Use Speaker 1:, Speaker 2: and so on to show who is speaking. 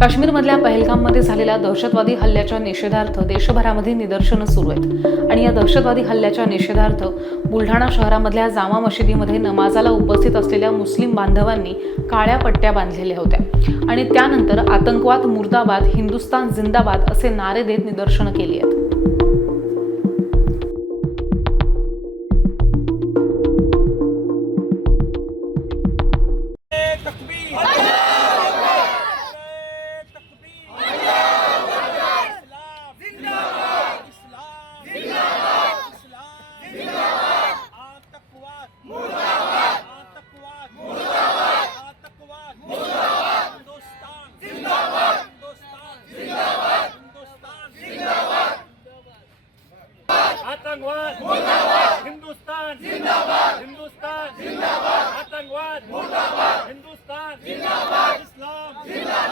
Speaker 1: काश्मीरमधल्या पहलगाममध्ये झालेल्या दहशतवादी हल्ल्याच्या निषेधार्थ देशभरामध्ये निदर्शनं सुरू आहेत. आणि या दहशतवादी हल्ल्याच्या निषेधार्थ बुलढाणा शहरामधल्या जामा मशिदीमध्ये नमाजाला उपस्थित असलेल्या मुस्लिम बांधवांनी काळ्या पट्ट्या बांधलेल्या होत्या. आणि त्यानंतर आतंकवाद मुर्दाबाद हिंदुस्तान जिंदाबाद असे नारे देत निदर्शनं केली आहेत.
Speaker 2: तकबीर आतंकवाद हिंदुस्तान जिंदाबाद हिंदुस्तान जिंदाबाद आतंकवाद मुर्दाबाद हिंदुस्तान जिंदाबाद इस्लाम जिंदाबाद